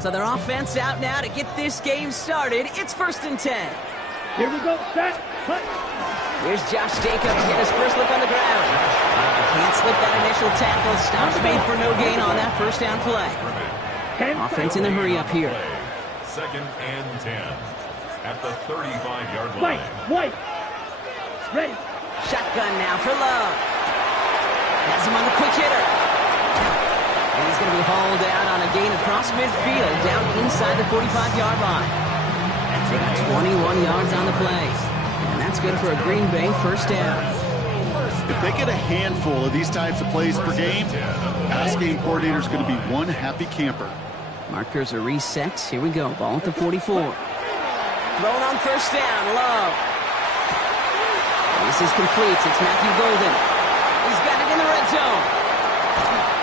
So their offense out now to get this game started. It's 1st and 10. Here we go. Set. Cut. Here's Josh Jacobs get his first look on the ground. Can't slip that initial tackle. Stops made for no gain on that first down play. Offense in the hurry up here. 2nd and 10 at the 35-yard line. White. Ready. Shotgun now for Love. Has him on the quick hitter. And he's going to be hauled out on a gain across midfield, down inside the 45-yard line. They got 21 yards on the play. And that's good for a Green Bay first down. If they get a handful of these types of plays per game, pass game coordinator is going to be one happy camper. Markers are reset. Here we go. Ball at the 44. Thrown on first down. Love. This is complete. It's Matthew Golden. He's got it in the red zone.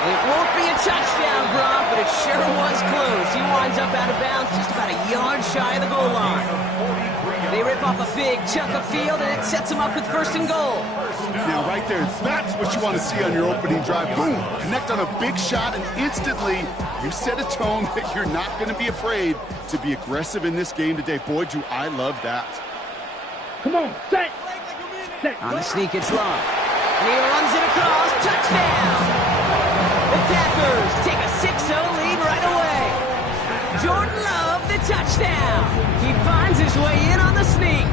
It won't be a touchdown, Brock, but it sure was close. He winds up out of bounds just about a yard shy of the goal line. They rip off a big chunk of field, and it sets them up with 1st and goal. Now, right there, that's what you want to see on your opening drive. Boom! Connect on a big shot, and instantly you set a tone that you're not going to be afraid to be aggressive in this game today. Boy, do I love that. Come on. Set. On the sneak, it's Love. And he runs it across. Touchdown! The Packers take a 6-0 lead right away. Jordan Love, the touchdown. He finds his way in on the sneak.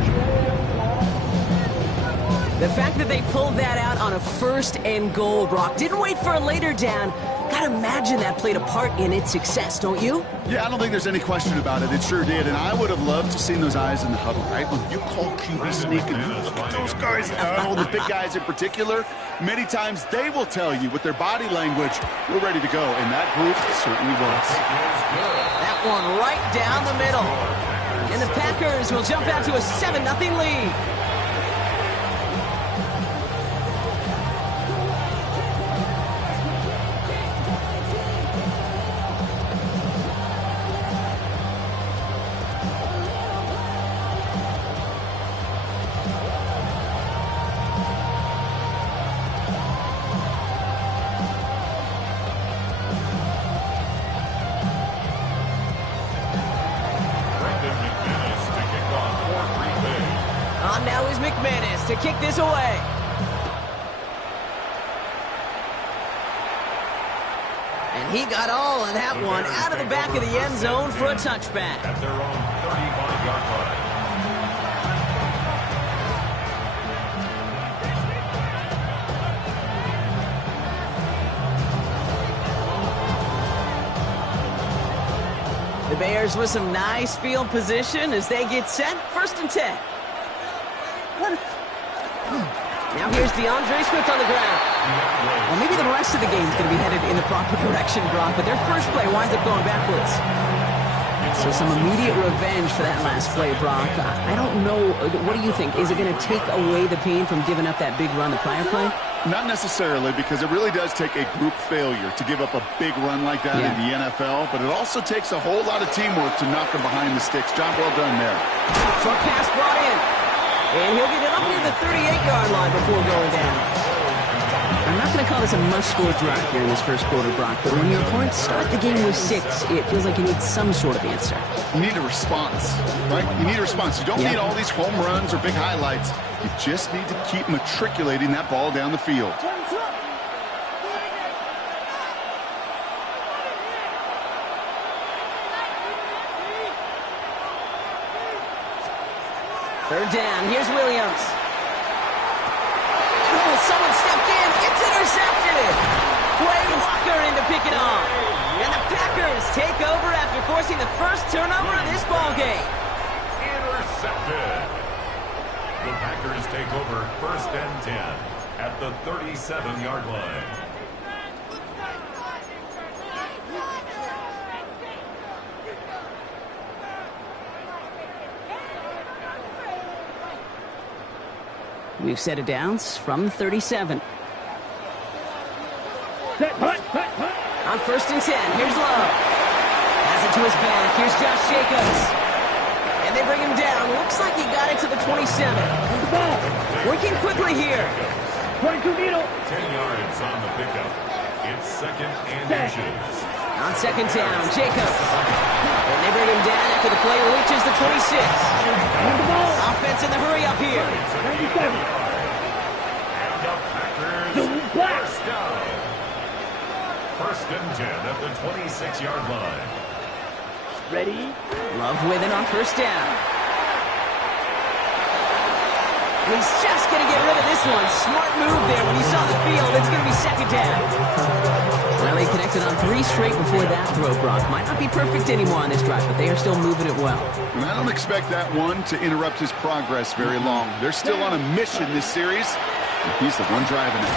The fact that they pulled that out on a 1st and goal, Brock, didn't wait for a later down. Gotta imagine that played a part in its success, don't you? Yeah, I don't think there's any question about it. It sure did, and I would have loved to seen those eyes in the huddle, right? When you call QB sneak and you look at those guys in the huddle, the big guys in particular, many times they will tell you with their body language, we're ready to go, and that group certainly was. That one right down the middle. And the Packers will jump out to a 7-0 lead. Now is McManus to kick this away. And he got all of that one out of the back of the end zone for a touchback. At their own 35-yard line. The Bears with some nice field position as they get set. 1st and 10. Now here's DeAndre Swift on the ground. Well, maybe the rest of the game is going to be headed in the proper direction, Brock, but their first play winds up going backwards. So some immediate revenge for that last play, Brock. I don't know. What do you think? Is it going to take away the pain from giving up that big run the prior play? Not necessarily, because it really does take a group failure to give up a big run like that in the NFL, but it also takes a whole lot of teamwork to knock them behind the sticks. Job well done there. Short pass brought in. And he'll get it up near the 38-yard line before going down. I'm not going to call this a must-score drive here in this first quarter, Brock, but when your opponents start the game with 6, it feels like you need some sort of answer. You need a response, right? You need a response. You don't need all these home runs or big highlights. You just need to keep matriculating that ball down the field. Third down. Here's Williams. Oh, someone stepped in. It's intercepted. Quay Walker in to pick it off. And the Packers take over after forcing the first turnover of this ball game. Intercepted. The Packers take over 1st and 10 at the 37-yard line. We've set it down from the 37. On 1st and 10, here's Love. Pass it to his back. Here's Josh Jacobs. And they bring him down. Looks like he got it to the 27. Working quickly here. 22 needle. 10 yards on the pickup. It's 2nd and inches. On second down, Jacobs. And they bring him down after the play reaches the 26. Offense in the hurry up here. 97. First down. First and 10 at the 26-yard line. Ready? Love with it on first down. He's just going to get rid of this one. Smart move there when he saw the field. It's going to be second down. Well, he connected on 3 straight before that throw, Brock. Might not be perfect anymore on this drive, but they are still moving it well. And I don't expect that one to interrupt his progress very long. They're still on a mission this series, and he's the one driving it.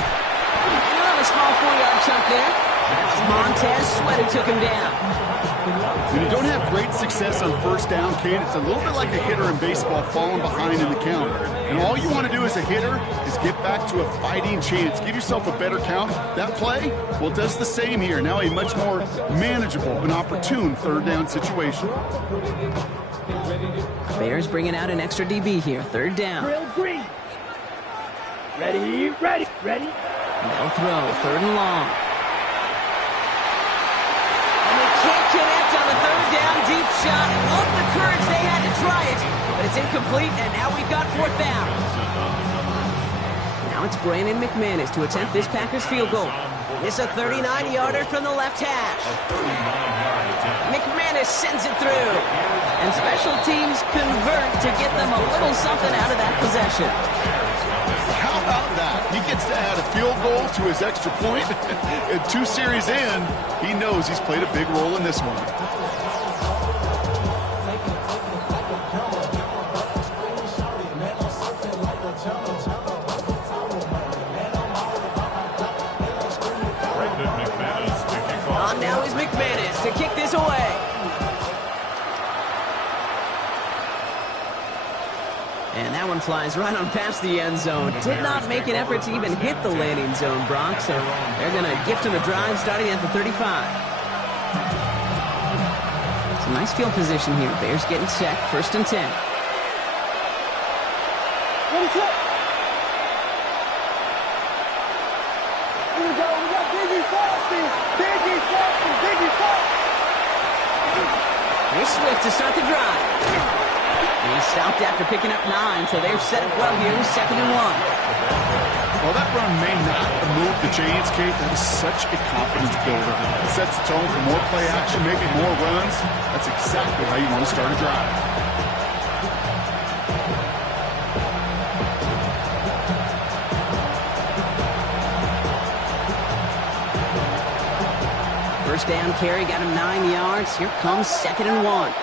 A small 4-yard chunk there. That's Montez Sweat who took him down. When you don't have great success on first down, Kane, it's a little bit like a hitter in baseball falling behind in the count. And all you want to do as a hitter is get back to a fighting chance. Give yourself a better count. That play, well, does the same here. Now a much more manageable and opportune third down situation. Bears bringing out an extra DB here. Third down. Drill green. Ready, ready, ready. They'll throw. Third and long. And they can't connect on the third down deep shot. I love the courage they had to try it. But it's incomplete, and now we've got fourth down. Now it's Brandon McManus to attempt this Packers field goal. It's a 39-yarder from the left hash. McManus sends it through. And special teams convert to get them a little something out of that possession. How about that? He gets to add a field goal to his extra point. And 2 series in, he knows he's played a big role in this one. On now is McManus to kick this away. And that one flies right on past the end zone. Did not make an effort to even hit the landing zone, Brock. So they're going to gift him a drive starting at the 35. It's a nice field position here. Bears getting set. First and 10. What is it? Here we go. We got Biggie Foster. Biggie Foster. Biggie Foster. Here's Swift to start the drive. And he stopped after picking up 9, so they've set it well here with second and 1. Well, that run may not move the chains, Kate. That is such a confidence builder. It sets the tone for more play action, maybe more runs. That's exactly how you want to start a drive. First down carry, got him 9 yards. Here comes second and 1.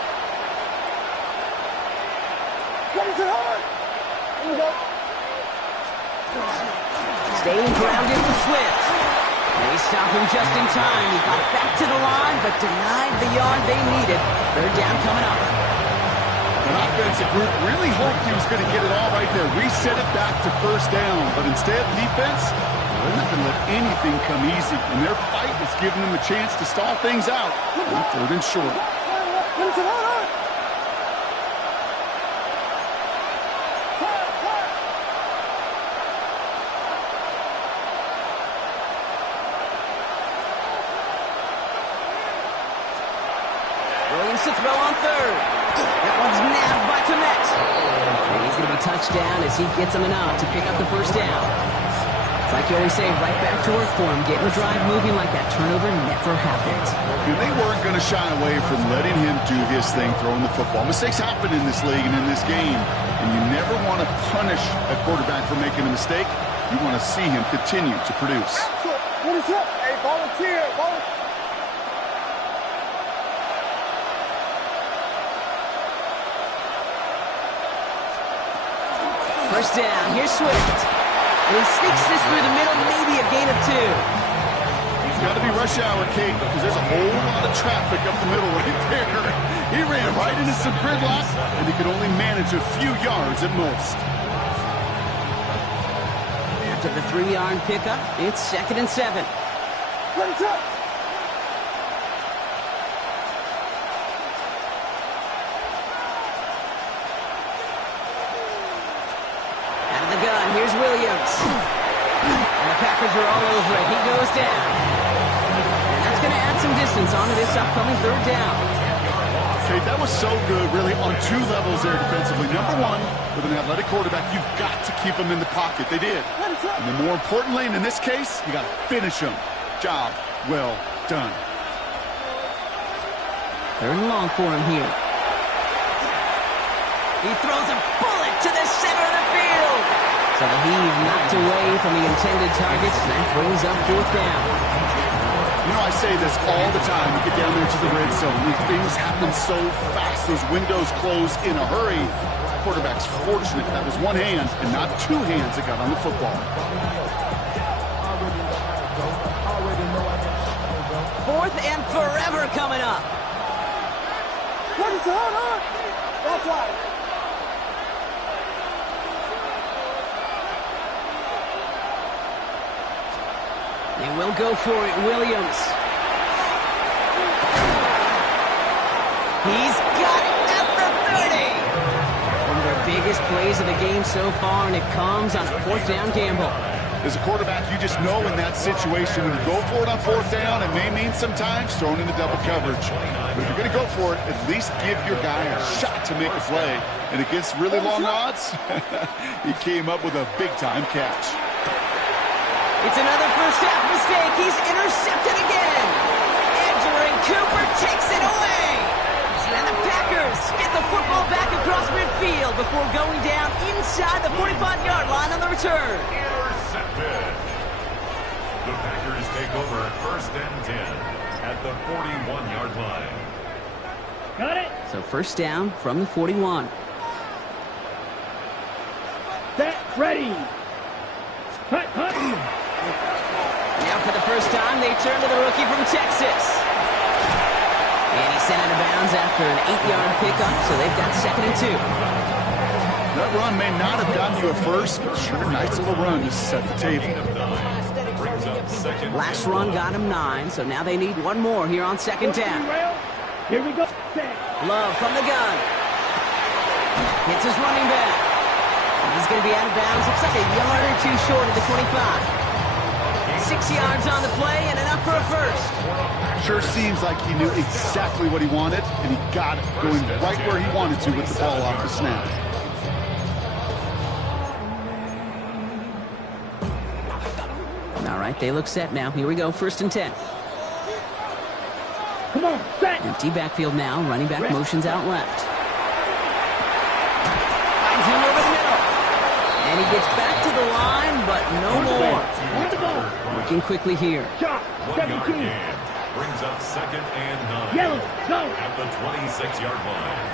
Staying grounded with Swift. They stop him just in time. He got back to the line, but denied the yard they needed. Third down coming up. An offensive group really hoped he was going to get it all right there. Reset it back to first down. But instead, defense, they're not going to let anything come easy. And their fight is giving them a chance to stall things out. On third and short. To throw on third. That one's nabbed by Komet. And he's going to be touched down as he gets him enough to pick up the first down. It's like you always say, right back to work for him. Getting the drive moving like that turnover never happened. And they weren't going to shy away from letting him do his thing, throwing the football. Mistakes happen in this league and in this game. And you never want to punish a quarterback for making a mistake. You want to see him continue to produce. What is up? Hey, volunteer. First down, here's Swift. And he sneaks this through the middle, maybe a gain of 2. He's got to be rush hour, Kate, because there's a whole lot of traffic up the middle right there. He ran right into some gridlock, and he could only manage a few yards at most. After the 3-yard pickup, it's second and 7. What's up? Here's Williams. And the Packers are all over it. He goes down. And that's going to add some distance onto this upcoming third down. Okay, that was so good, really, on two levels there defensively. Number one, with an athletic quarterback, you've got to keep him in the pocket. They did. And then more importantly, and in this case, you got to finish him. Job well done. Third and long for him here. He throws a bullet to the center of the field. So the heave knocked away from the intended targets, and that brings up fourth down. You know, I say this all the time. You get down there to the red zone. Things happen so fast. Those windows close in a hurry. Quarterback's fortunate that was one hand and not two hands that got on the football. Fourth and forever coming up. What is on? That's right. They will go for it, Williams. He's got it at the 30. One of their biggest plays of the game so far, and it comes on a fourth down gamble. As a quarterback, you just know in that situation, when you go for it on fourth down, it may mean sometimes throwing into double coverage. But if you're going to go for it, at least give your guy a shot to make a play. And against really long odds, he came up with a big-time catch. It's another first half mistake. He's intercepted again. Edgerrin Cooper takes it away. And the Packers get the football back across midfield before going down inside the 45-yard line on the return. Intercepted. The Packers take over first and 10 at the 41-yard line. Got it. So first down from the 41. Set. Ready. Hut. Now for the first time, they turn to the rookie from Texas. And he's sent out of bounds after an 8-yard pickup, so they've got second and 2. That run may not have gotten you a first, but sure, nice little run to set the table. Last run got him 9, so now they need one more here on second down. Here we go. Love from the gun. Hits his running back. And he's going to be out of bounds. Looks like a yard or two short of the 25. 6 yards on the play and enough for a first. Sure seems like he knew exactly what he wanted, and he got it, going right where he wanted to with the ball off the snap. All right, they look set now. Here we go, first and 10. Come on, set. Empty backfield now. Running back motions out left. Finds him over the middle. And he gets back to the line, but no more. Working quickly here. Shot. 17. Brings up second and 9. Yellow. Go. At the 26-yard line.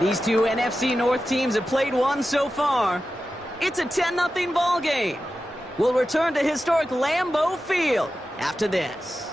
These two NFC North teams have played one so far. It's a 10-0 ball game. We'll return to historic Lambeau Field after this.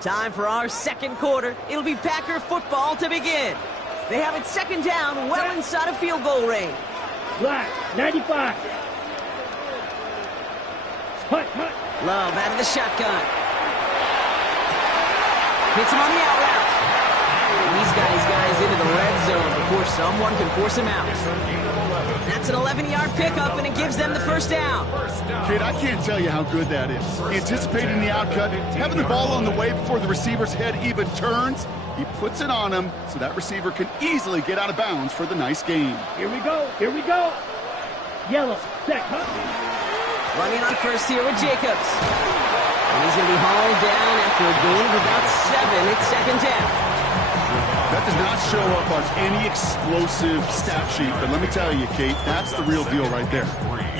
Time for our second quarter. It'll be Packer football to begin. They have it second down, well inside of field goal range. Black. 95. Hut. Love out of the shotgun. Hits him on the out route. He's got his guys into the red zone before someone can force him out. That's an 11-yard pickup, and it gives them the first down. Kid, I can't tell you how good that is. Anticipating the outcut, having the ball on the way before the receiver's head even turns, he puts it on him so that receiver can easily get out of bounds for the nice gain. Here we go. Yellow. Set. Hut. Running on first here with Jacobs. And he's going to be hauled down after a gain of about 7. It's second down. That does not show up on any explosive stat sheet, but let me tell you, Kate, that's the real deal right there.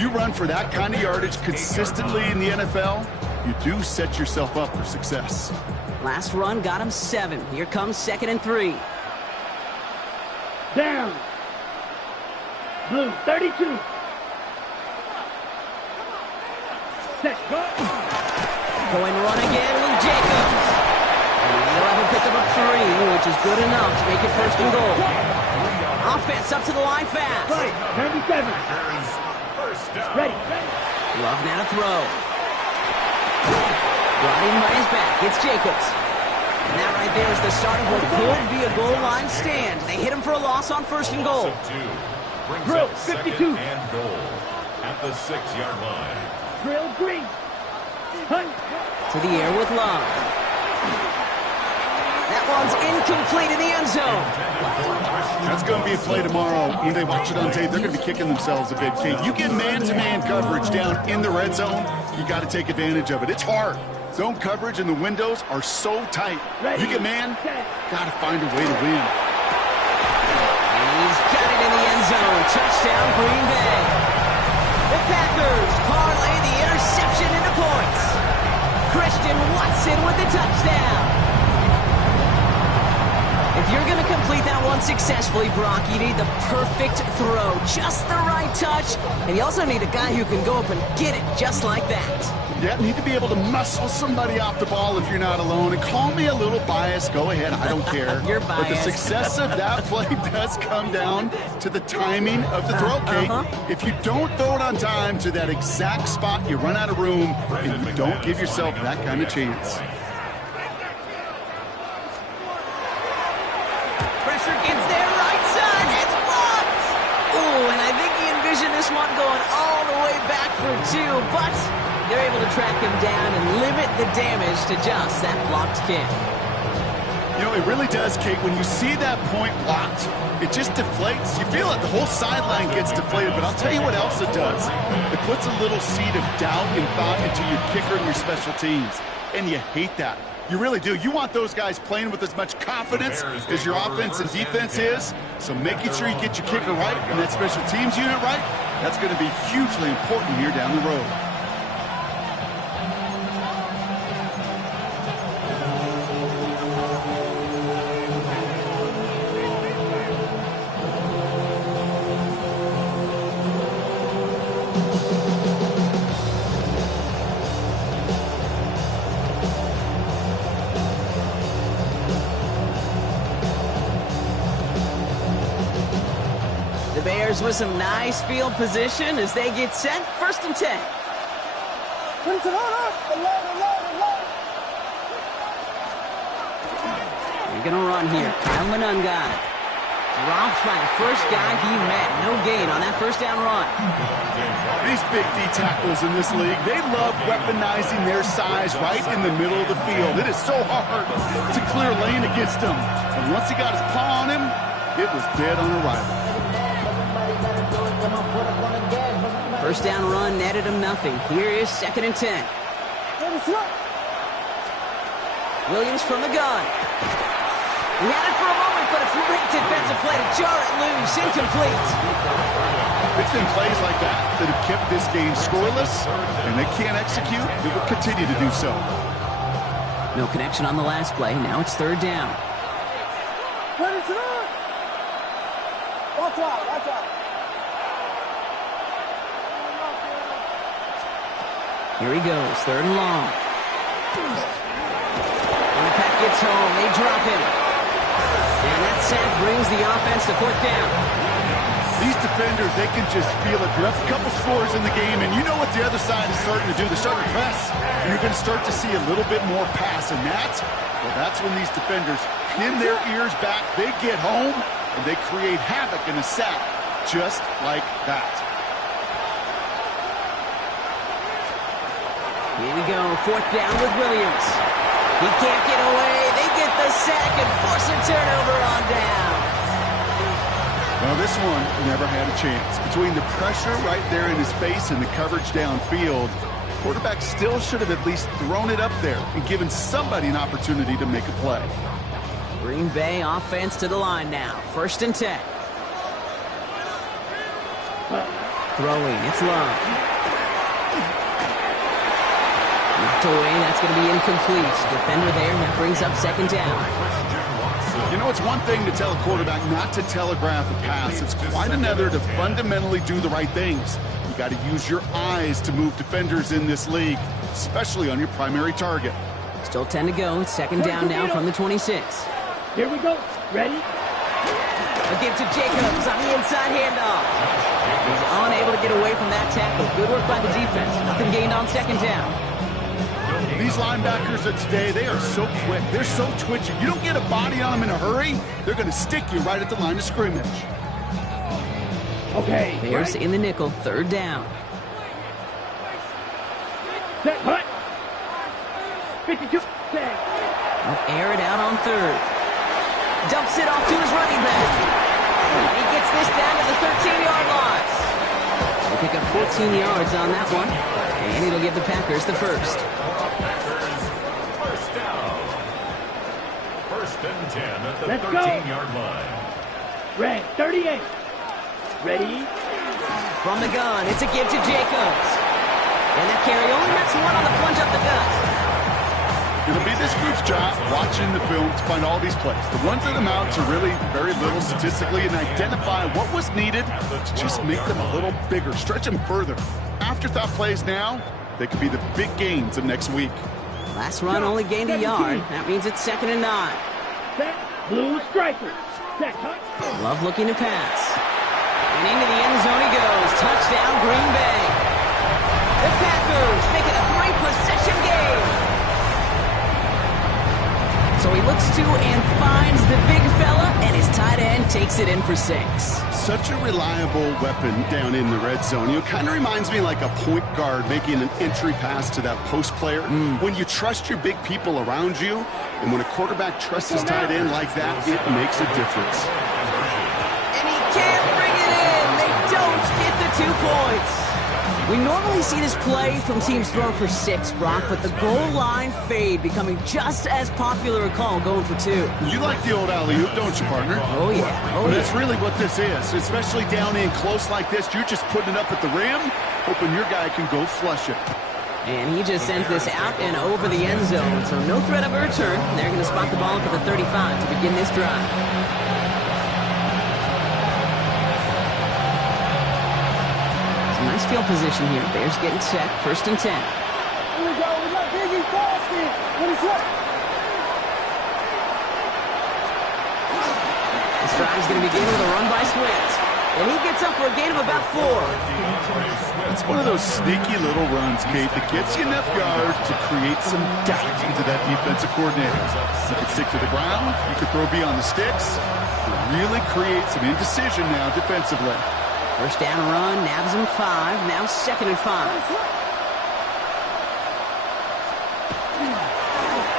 You run for that kind of yardage consistently in the NFL, you do set yourself up for success. Last run got him 7. Here comes second and 3. Down. Blue. 32. Set. Go. Going to run again with Jacobs. And he'll have a pick up a 3, which is good enough to make it first and goal. Offense up to the line fast. Right, 97. First down. Ready. Love now to throw. Brought in by his back. It's Jacobs. And that right there is the start of what could be a goal line stand. They hit him for a loss on first and goal. Brings Drill, up second 52. and goal at the 6-yard line. Drill green. Hunt. To the air with Love. That one's incomplete in the end zone. That's going to be a play tomorrow. When they watch it on tape, they're going to be kicking themselves a big kick. You get man-to-man coverage down in the red zone, you got to take advantage of it. It's hard. Zone coverage and the windows are so tight. You get man, got to find a way to win. And he's got it in the end zone. Touchdown, Green Bay. The Packers parlay the interception into points. Christian Watson with the touchdown. If you're going to complete that one successfully, Brock, you need the perfect throw, just the right touch, and you also need a guy who can go up and get it just like that. Yeah, need to be able to muscle somebody off the ball if you're not alone. And call me a little biased. Go ahead. I don't care. You're But the biased. success of that play does come down to the timing of the throw, Kate. If you don't throw it on time to that exact spot, you run out of room, and you don't give yourself that kind of chance. Pressure gets there, right side, it's blocked! Ooh, and I think he envisioned this one going all the way back for 2, but they're able to track him down and limit the damage to just that blocked kick. You know, it really does, Kate. When you see that point blocked, it just deflates. You feel it. The whole sideline gets deflated. But I'll tell you what else it does. It puts a little seed of doubt and thought into your kicker and your special teams. And you hate that. You really do. You want those guys playing with as much confidence as your offense and defense is. So making sure you get your kicker right and that special teams unit right, that's going to be hugely important here down the road. With some nice field position as they get set. First and 10. You're going to run here. Kyle Manunga drops by the first guy he met. No gain on that first down run. These big D tackles in this league, they love weaponizing their size right in the middle of the field. It is so hard to clear lane against him. And once he got his paw on him, it was dead on arrival. First down run netted him nothing. Here is second and 10. Williams from the gun. He had it for a moment, but a great defensive play to jar it loose. Incomplete. It's been plays like that that have kept this game scoreless, and they can't execute. They will continue to do so. No connection on the last play. Now it's third down. Watch out, watch out. Here he goes, third and long. And the pack gets home, they drop him. And that sack brings the offense to fourth down. These defenders, they can just feel it. You're up a couple scores in the game, and you know what the other side is starting to do. They're starting to press, and you're going to start to see a little bit more pass. And that's when these defenders pin their ears back, they get home, and they create havoc in a sack, just like that. Here we go, fourth down with Williams. He can't get away. They get the sack and force a turnover on down. Well, this one never had a chance. Between the pressure right there in his face and the coverage downfield, quarterback still should have at least thrown it up there and given somebody an opportunity to make a play. Green Bay offense to the line now. First and 10. Throwing, it's Love. Knocked away, that's going to be incomplete. Defender there, that brings up second down. You know, it's one thing to tell a quarterback not to telegraph a pass. It's quite another to fundamentally do the right things. You got to use your eyes to move defenders in this league, especially on your primary target. It's Still 10 to go. It's second down now from the 26. Here we go. Ready? A give to Jacobs on the inside handoff. He's unable to get away from that tackle. Good work by the defense. Nothing gained on second down. These linebackers of today, they are so quick. They're so twitchy. You don't get a body on them in a hurry, they're going to stick you right at the line of scrimmage. Okay. Bears in the nickel, third down. Set, hut. 52. Set. They'll air it out on third. Dumps it off to his running back. And he gets this down to the 13-yard line. They pick up 14 yards on that one. And it'll give the Packers the first. Packers, first down. First and 10 at the Let's 13-yard line. Red, 38. Ready? From the gun, it's a give to Jacobs. And that carry only makes one on the plunge up the gut. It'll be this group's job watching the film to find all these plays. The ones that amount to really very little statistically and identify what was needed to just make them a little bigger, stretch them further. Afterthought plays now, they could be the big gains of next week. Last run only gained a yard. That means it's second and 9. Set. Blue striker. Set, hut. Love looking to pass. And into the end zone he goes. Touchdown, Green Bay. The Packers make it a 3-possession game. So he looks to and finds the big fella, and his tight end takes it in for 6. Such a reliable weapon down in the red zone. You know, kind of reminds me like a point guard making an entry pass to that post player. When you trust your big people around you, and when a quarterback trusts his tight end like that, it makes a difference. And he can't bring it in. They don't get the 2 points. We normally see this play from teams throwing for 6, Brock, but the goal line fade becoming just as popular a call going for 2. You like the old alley-oop, don't you, partner? Oh, yeah. Oh, But yeah. that's really what this is, especially down in close like this. You're just putting it up at the rim, hoping your guy can go flush it. And he just sends this out and over the end zone, so no threat of a return. They're going to spot the ball up at the 35 to begin this drive. Nice field position here. Bears getting set. First and 10. Here we go. We got Biggie Frosty. What is that? This drive is going to begin with a run by Swift. And he gets up for a gain of about 4. It's one of those sneaky little runs, Kate, that gets you enough yards to create some doubt into that defensive coordinator. You can stick to the ground. You can throw beyond the sticks. You really create some indecision now defensively. First down run, nabs him 5. Now second and 5.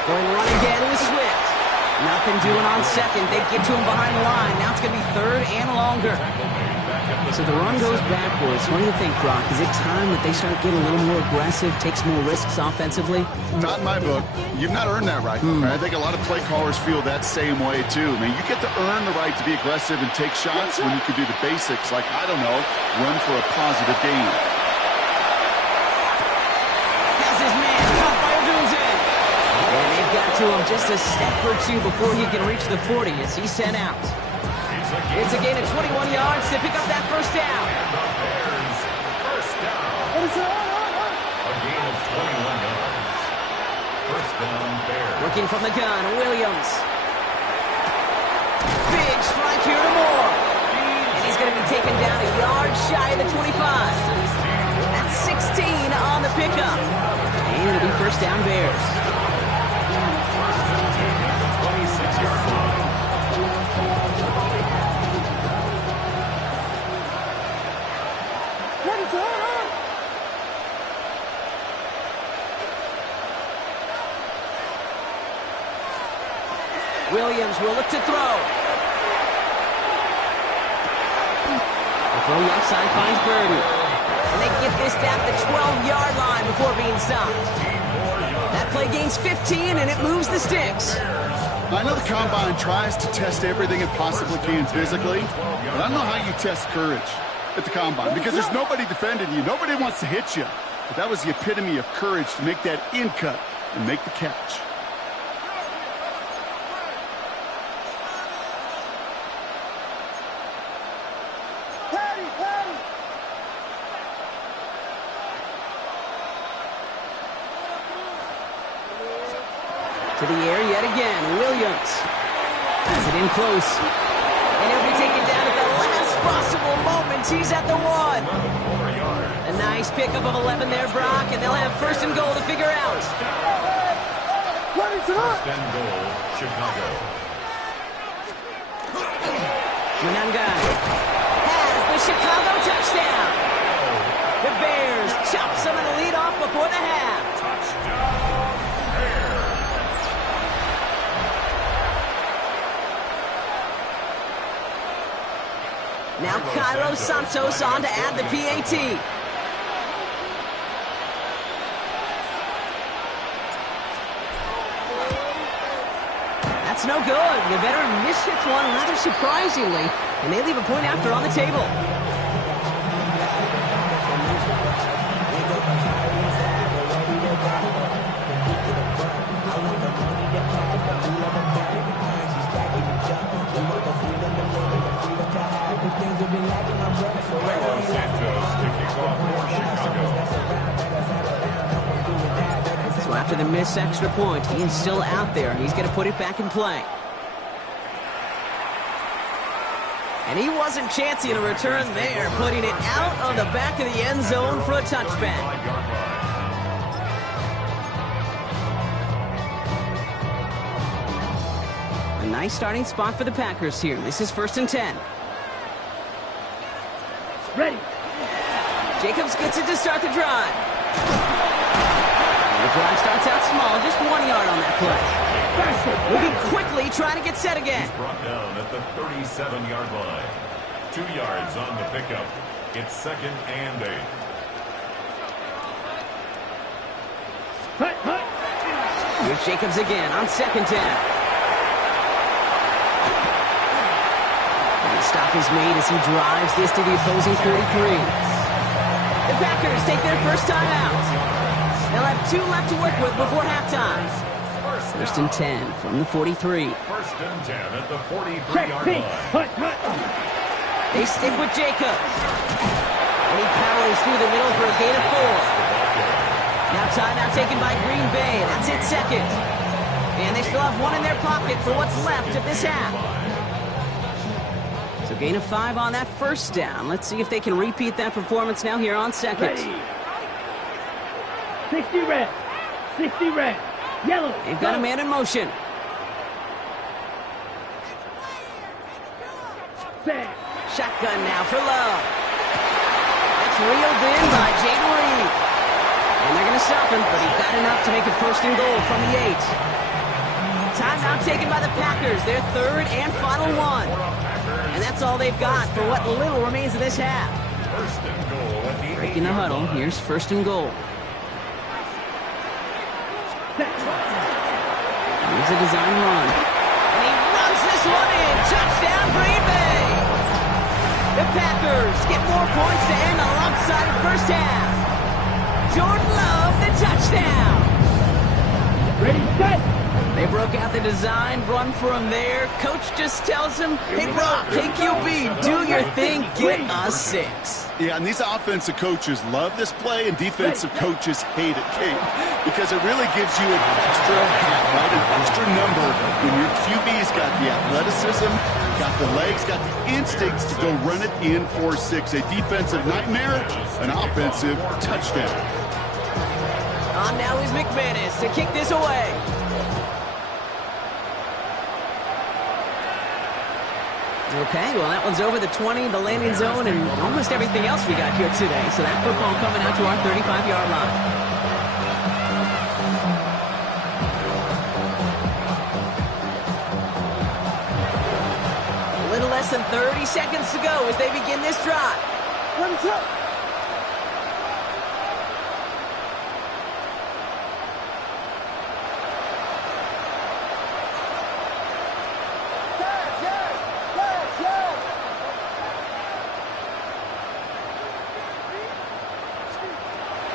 Going run again with Swift. Nothing doing on second. They get to him behind the line. Now it's going to be third and longer. So the run goes backwards. What do you think, Brock? Is it time that they start getting a little more aggressive, take some more risks offensively? Not in my book. You've not earned that right. I think a lot of play callers feel that same way, too. I mean, you get to earn the right to be aggressive and take shots when you can do the basics, like, I don't know, run for a positive gain. Has his man caught by Odunze. And they've got to him just a step or 2 before he can reach the 40 as he's sent out. It's a gain of 21 yards to pick up that first down. Bears, first down. A gain of 21 yards. First down, Bears. Working from the gun, Williams. Big strike here to Moore. And he's going to be taken down a yard shy of the 25. That's 16 on the pickup. And it'll be first down, Bears. 26-yard line. Williams will look to throw. The throw left side finds Burden. And they get this down to the 12-yard line before being stopped. That play gains 15, and it moves the sticks. I know the Combine tries to test everything it possibly can physically, but I don't know how you test courage at the Combine because there's nobody defending you. Nobody wants to hit you. But that was the epitome of courage to make that in cut and make the catch. To the air yet again. Williams has it in close. And he'll be taken down at the last possible moment. He's at the 1. A nice pickup of 11 there, Brock, and they'll have first and goal to figure out. First and goal, Chicago. Mananga has the Chicago touchdown. The Bears chop some of the lead off before the half. Touchdown, Bears. Now Cairo Santos on to add the PAT. That's no good. The veteran mishits one rather surprisingly, and they leave a point after on the table. So after the missed extra point, he is still out there. He's going to put it back in play. And he wasn't chancing a return there, putting it out on the back of the end zone for a touchback. A nice starting spot for the Packers here. This is 1st and 10. Ready. Jacobs gets it to start the drive. The drive starts out small, just 1 yard on that play. Moving quickly, trying to get set again. He's brought down at the 37-yard line. 2 yards on the pickup. It's 2nd and 8. Here's Jacobs again on 2nd down. And the stop is made as he drives this to the opposing 43. The Packers take their first time out. They'll have 2 left to work with before halftime. 1st and 10 from the 43. 1st and 10 at the 43-yard line. They stick with Jacobs. And he powers through the middle for a gain of 4. Now timeout taken by Green Bay. That's it, 2nd. And they still have 1 in their pocket for what's left of this half. So gain of 5 on that first down. Let's see if they can repeat that performance now here on 2nd. Ready. 60 red. 60 red. Yellow. They've got a man in motion. Set. Shotgun now for Love. That's reeled in by Jaden Reed. And they're going to stop him, but he got enough to make it 1st and goal from the 8. Timeout taken by the Packers. Their 3rd and final 1. And that's all they've got for what little remains of this half. 1st and goal at the 8. Breaking the huddle. Here's 1st and goal. Here's a design run. And he runs this one in. Touchdown, Green Bay. The Packers get more points to end a lopsided first half. Jordan Love, the touchdown. Ready, set. They broke out the design run for him there. Coach just tells him, hey, Brock, hey, QB, do your thing, get us 6. Yeah, and these offensive coaches love this play, and defensive coaches hate it, Kate, because it really gives you an extra hat, right? An extra number when your QB's got the athleticism, got the legs, got the instincts to go run it in for 6. A defensive nightmare, an offensive touchdown. On now is McManus to kick this away. Okay, well, that one's over the 20, the landing zone, and almost everything else we got here today. So that football coming out to our 35-yard line. A little less than 30 seconds to go as they begin this drive. Ready, set.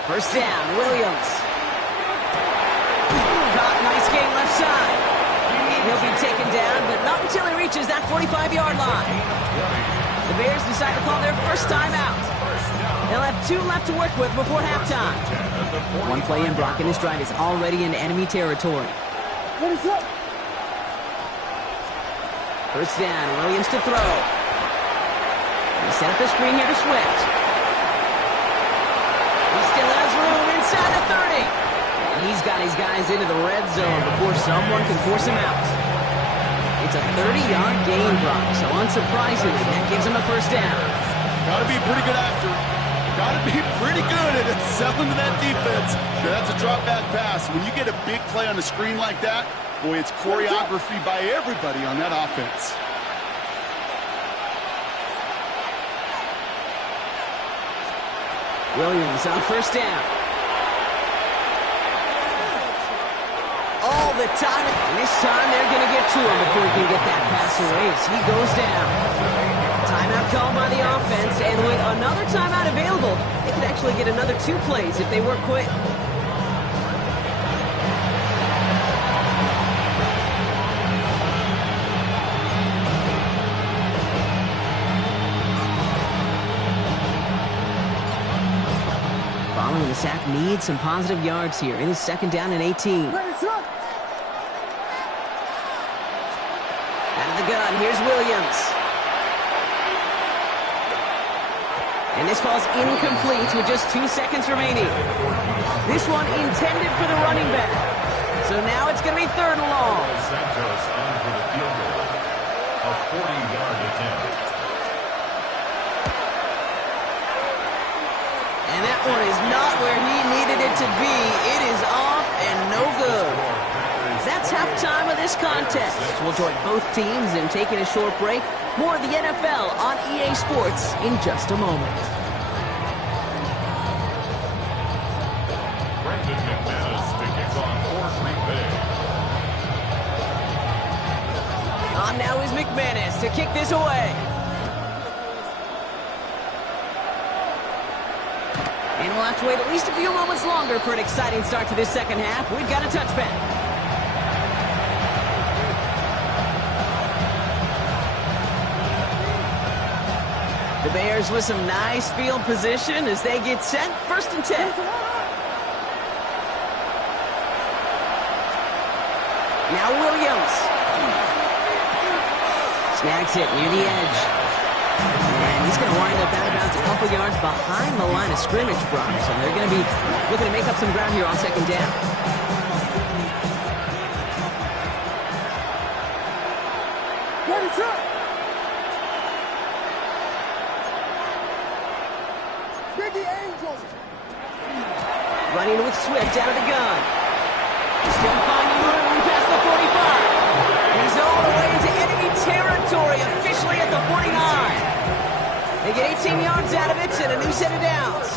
First down, Williams. Caught, nice gain left side. And he'll be taken down, but not until he reaches that 45-yard line. The Bears decide to call their first time out. They'll have 2 left to work with before halftime. One play in, Brock, and this drive is already into enemy territory. Finish up. First down, Williams to throw. He set up the screen here to Swift. He still has room inside the 30. And he's got his guys into the red zone before someone can force him out. It's a 30-yard gain, Brock, so unsurprisingly, that gives him a first down. Got to be pretty good after. Got to be pretty good at selling to that defense. Now, that's a drop-back pass. When you get a big play on the screen like that, boy, it's choreography by everybody on that offense. Williams on first down. All the time, and this time they're going to get to him before he can get that pass away as he goes down. Timeout called by the offense, and with another timeout available, they could actually get another 2 plays if they work quick. Following the sack needs some positive yards here. It is second down and 18. Out of the gun, here's Williams. And this falls incomplete with just 2 seconds remaining. This one intended for the running back. So now it's going to be third and long. Santos on for the field goal. A 40-yard attempt. And that one is not where he needed it to be. It is off and no good. That's halftime of this contest. We'll join both teams in taking a short break. More of the NFL on EA Sports in just a moment. Brendan McManus to kick off for Green Bay. On now is McManus to kick this away. And we'll have to wait at least a few moments longer for an exciting start to this second half. We've got a touchback. The Bears with some nice field position as they get set. First and 10. Now Williams. Snags it near the edge. And he's going to wind up out of bounds a couple yards behind the line of scrimmage, Brock. So they're going to be looking to make up some ground here on second down. Finish up. Running with Swift out of the gun. Still finding room past the 45. And he's all the way into enemy territory, officially at the 49. They get 18 yards out of it and a new set of downs.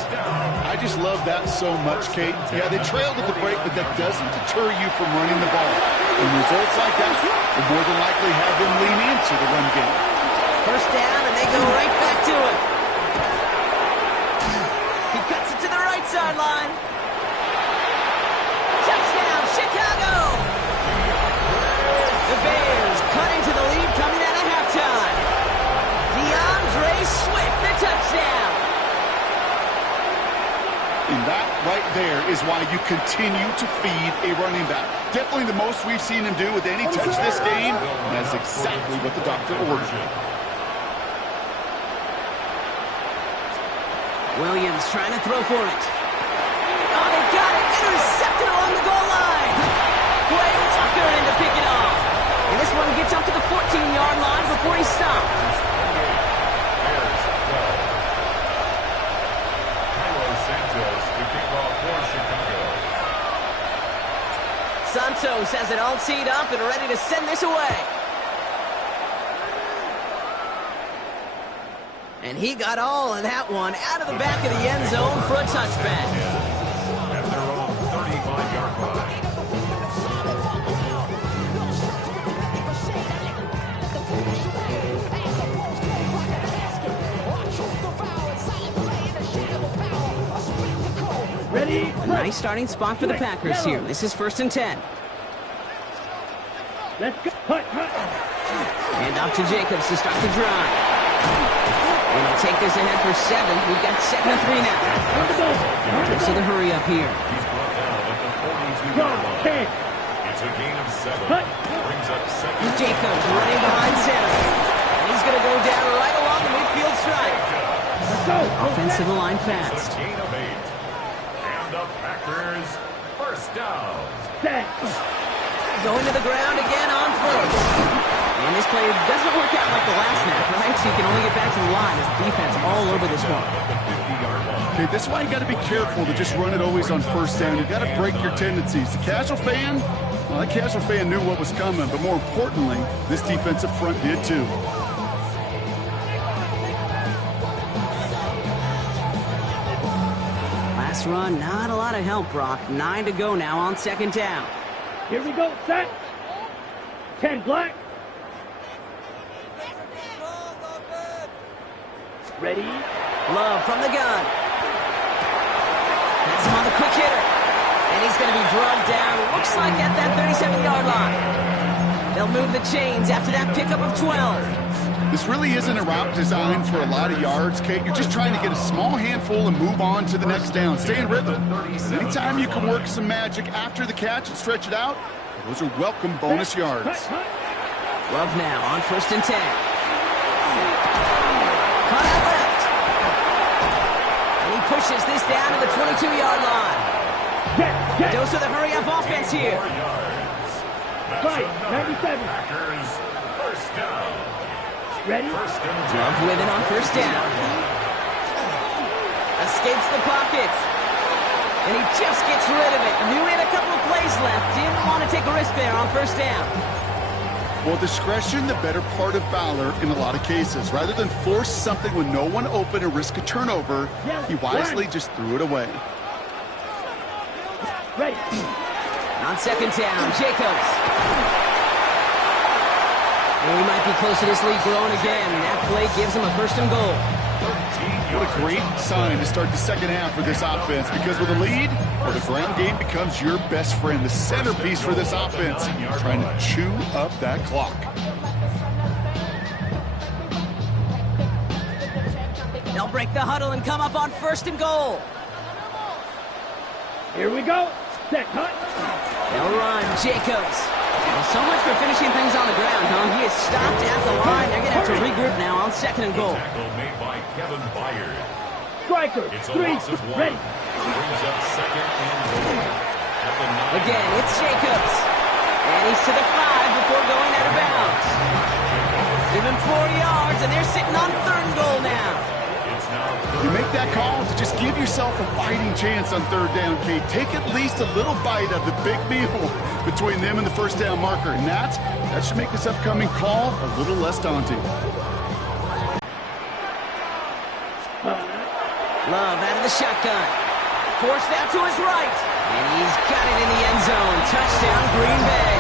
I just love that so much, Kate. Yeah, they trailed at the break, but that doesn't deter you from running the ball. And results like that will more than likely have them lean into the run game. First down, and they go right back to it. He cuts it to the right sideline. Touchdown, Chicago! The Bears cut into the lead coming out of halftime. DeAndre Swift, the touchdown. And that right there is why you continue to feed a running back. Definitely the most we've seen him do with any touch this game. And that's exactly what the doctor ordered. Williams trying to throw for it. Oh, they got it. Intercepted along the goal line. Quay Walker in to pick it off. And this one gets up to the 14-yard line before he stopped. Santos to kick off for Chicago. Santos has it all teed up and ready to send this away. And he got all of that one out of the back of the end zone for a touchback. At their own 35-yard line. Ready? A nice starting spot for the Packers here. This is first and 10. Let's go. Hut. And off to Jacobs to start the drive. And he'll take this ahead for 7. We've got 7 and 3 now. So the hurry up here. He's brought down at the 42-yard line. It's It's a gain of 7. Brings up second. Jacobs running behind center. And he's going to go down right along the midfield stripe. Let's go. Offensive line fast. It's a gain of 8. And the Packers first down. Set. Going to the ground again on first. And this play doesn't work out like the last snap, right? So you can only get back to the line as the defense all over this one. Okay, this is why you got to be careful to just run it always on first down. You got to break your tendencies. The casual fan, well, that casual fan knew what was coming, but more importantly, this defensive front did too. Last run, not a lot of help, Brock. 9 to go now on second down. Here we go. Set. 10 black. Ready. Love from the gun. That's him on the quick hitter. And he's going to be drugged down, looks like at that 37-yard line. They'll move the chains after that pickup of 12. This really isn't a route designed for a lot of yards, Kate. You're just trying to get a small handful and move on to the next down. Stay in rhythm. Anytime you can work some magic after the catch and stretch it out, those are welcome bonus yards. Love now on first and 10. Cut out left. And he pushes this down to the 22-yard line. Dose of the hurry-up offense here. Right, 97. Packers first down. Ready. Love with it on first down. Escapes the pocket. And he just gets rid of it. Knew he had a couple of plays left. Didn't want to take a risk there on first down. Well, discretion, the better part of valor in a lot of cases. Rather than force something with no one open and risk a turnover, he wisely just threw it away. Ready. On second down, Jacobs. And we might be close to this lead growing again. That play gives him a first and goal. What a great sign to start the second half for this offense, because with a lead, well, the ground game becomes your best friend, the centerpiece for this offense, trying to chew up that clock. They'll break the huddle and come up on first and goal. Here we go. Set. Cut. They'll run, Jacobs. Well, so much for finishing things on the ground, huh? He is stopped at the line. They're going to have to regroup now on second and goal. Tackle made by Kevin Byard. Striker. It's a 3. loss of 1. Ready. Brings up second and goal. At the 9. Again, it's Jacobs. And he's to the 5 before going out of bounds. Give him 4 yards, and they're sitting on third and goal now. It's now You make that call to just give yourself a fighting chance on third down, Kate. Take at least a little bite of the big meal between them and the first down marker, and that should make this upcoming call a little less daunting. Love out of the shotgun. Forced out to his right. And he's got it in the end zone. Touchdown, Green Bay.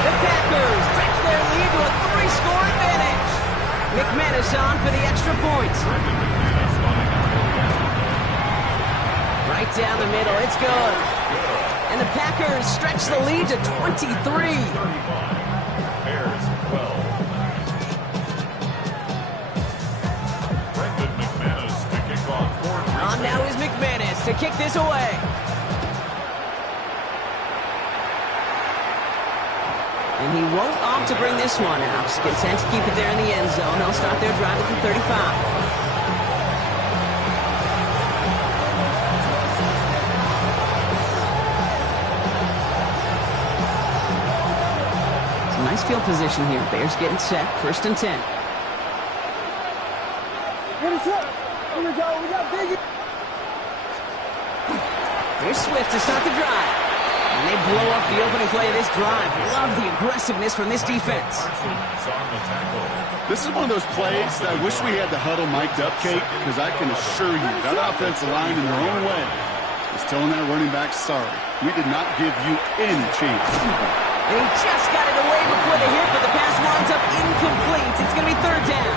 The Packers stretch their lead to a 3-score advantage. McManus on for the extra point. Right down the middle. It's good. And the Packers stretch the lead to 23. 35. Bears 12. Brendan McManus to kick off for Green On Bay. now is McManus to kick this away. And he won't opt to bring this one out. He's content to keep it there in the end zone. They'll start their drive at the 35. Nice field position here. Bears getting set. First and 10. Get us up. Here we go. We got Biggie. Here's Swift to start the drive. And they blow up the opening play of this drive. Love the aggressiveness from this defense. Parsons on the tackle. This is one of those plays that I wish we had the huddle mic'd up, Kate, because I can assure you that offensive line in their own way is telling that running back, sorry, we did not give you any chance. And he just got it away before the hit, but the pass winds up incomplete. It's going to be third down.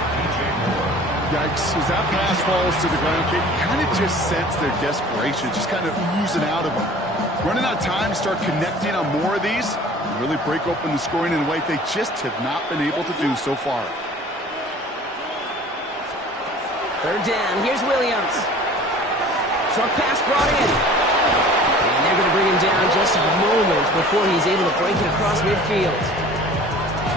Yikes, as that pass falls to the ground, Kate, you kind of just sense their desperation, just kind of oozing out of them. Running out of time to start connecting on more of these and really break open the scoring in a way they just have not been able to do so far. Third down, here's Williams. Short pass brought in. And they're going to bring him down just a moment before he's able to break it across midfield.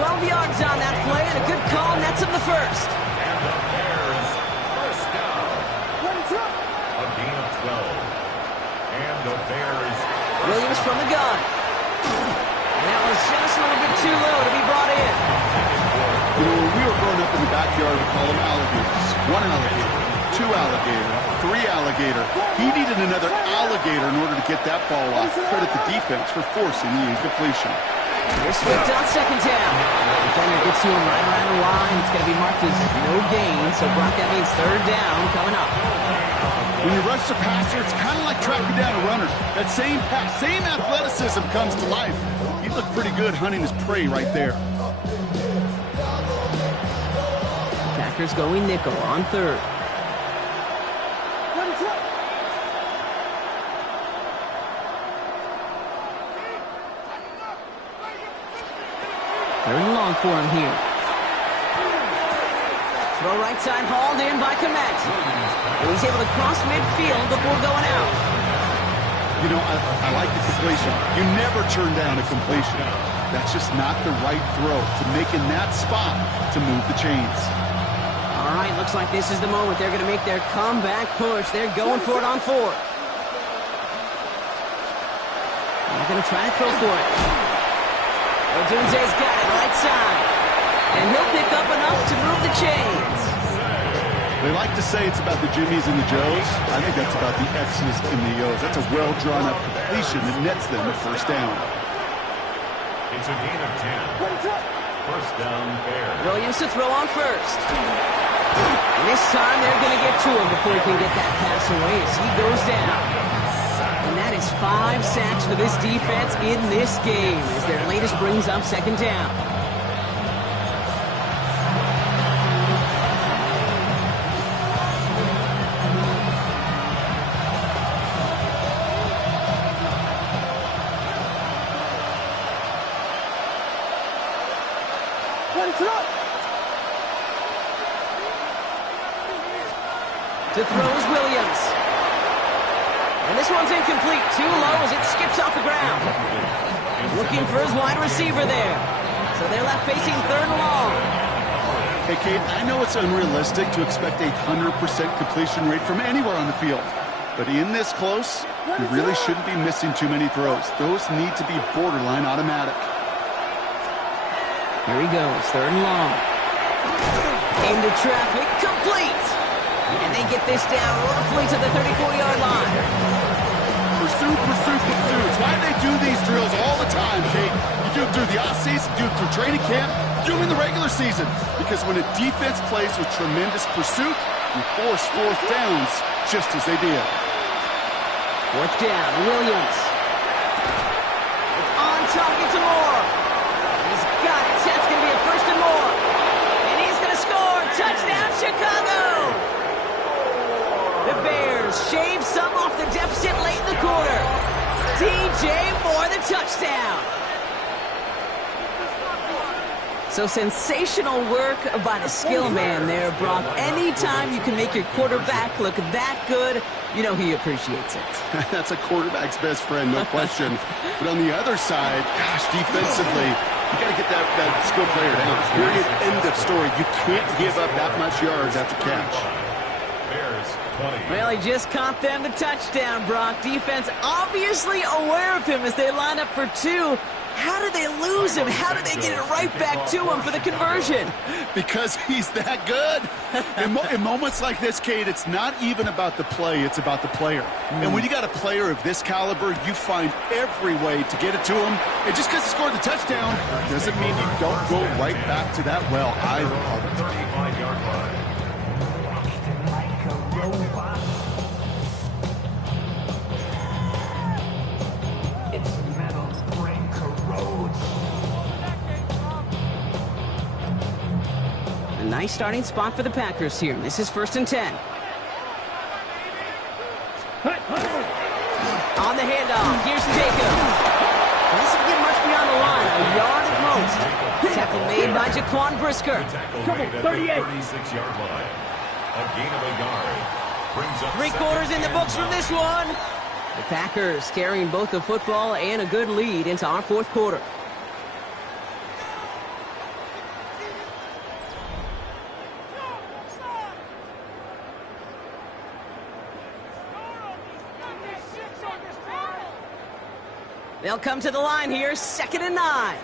12 yards on that play, and a good call nets him the first. And the Bears first down. A gain of 12. And the Bears. Williams from the gun. And that was just a little bit too low to be brought in. You know, when we were growing up in the backyard, we call them alligators. 1 alligator, 2 alligator, 3 alligator. He needed another alligator in order to get that ball off. Credit the defense for forcing the incompletion. Here's Swift on second down. Defender gets to him right around the line. It's going to be marked as no gain. So, Brock, that means third down coming up. When you rush the passer, it's kind of like tracking down a runner. That same athleticism comes to life. He looked pretty good hunting his prey right there. Packers going nickel on third. Third and long for him here. Throw right side hauled in by Komet. He's able to cross midfield before going out. You know, I like the completion. You never turn down a completion. That's just not the right throw to make in that spot to move the chains. All right, looks like this is the moment. They're going to make their comeback push. They're going for it on fourth. They're going to try to throw for it. Odunze's got it right side. And he'll pick up enough to move the chains. They like to say it's about the Jimmies and the Joes. I think that's about the X's and the O's. That's a well-drawn-up completion that nets them a first down. It's a gain of 10. First down, Bears. Williams to throw on first. And this time they're going to get to him before he can get that pass away as he goes down. And that is 5 sacks for this defense in this game as their latest brings up second down. To throw is Williams. And this one's incomplete. Too low as it skips off the ground. Looking for his wide receiver there. So they're left facing third and long. Hey, Kate, I know it's unrealistic to expect a 100% completion rate from anywhere on the field. But in this close, you really shouldn't be missing too many throws. Those need to be borderline automatic. Here he goes, third and long. Into traffic, complete. And they get this down roughly to the 34-yard line. Pursue, pursue, pursue. It's why they do these drills all the time, Kate. You do them through the off-season, do them through training camp, do them in the regular season. Because when a defense plays with tremendous pursuit, you force fourth downs just as they did. Fourth down, Williams. It's on target to Moore. He's got it. That's going to be a first and more. And he's going to score. Touchdown, Chicago. The Bears shave some off the deficit late in the quarter. DJ Moore, the touchdown. So sensational work by the skill man there, Brock. Anytime you can make your quarterback look that good, you know he appreciates it. That's a quarterback's best friend, no question. But on the other side, gosh, defensively, you got to get that skill player down. Period, end of story. You can't give up that much yards after catch. Well, he just caught them the touchdown, Brock. Defense obviously aware of him as they line up for two. How did they lose him? How did they get it right back to him for the conversion? Because he's that good. In moments like this, Kate, it's not even about the play, it's about the player. And when you got a player of this caliber, you find every way to get it to him. And just because he scored the touchdown doesn't mean you don't go right back to that well. I love it. 35-yard line. A nice starting spot for the Packers here. This is 1st and 10. On the handoff, here's Jacob. Doesn't get much beyond the line, a yard at most. Tackle made by Jaquan Brisker. Come on, 38. 36-yard line. A gain of a yard. Brings up 3 quarters in the books from this one. The Packers carrying both the football and a good lead into our fourth quarter. They'll come to the line here, 2nd and 9.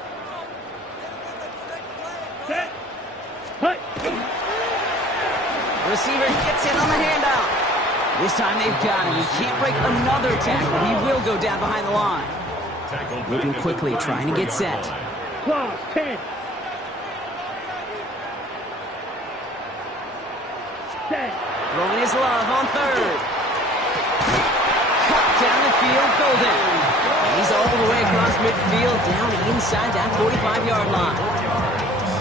Receiver gets in on the handout. This time they've got him. He can't break another tackle. He will go down behind the line. Moving quickly, trying to get set. Claw, 10. Set. Throwing his love on 3rd. Cut down the field, Golden. And he's all the way across midfield, down inside that 45-yard line.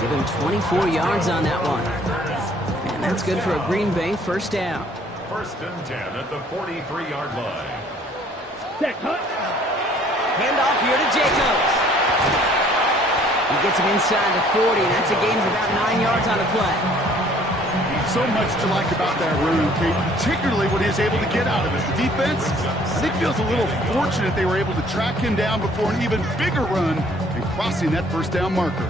Give him 24 yards on that one. And that's good for a Green Bay first down. 1st and 10 at the 43-yard line. Set, cut. Handoff here to Jacobs. He gets him inside the 40, and that's a gain of about 9 yards on the play. So much to like about that run, Kate, particularly when he was able to get out of it. The defense, I think, feels a little fortunate they were able to track him down before an even bigger run and crossing that first down marker.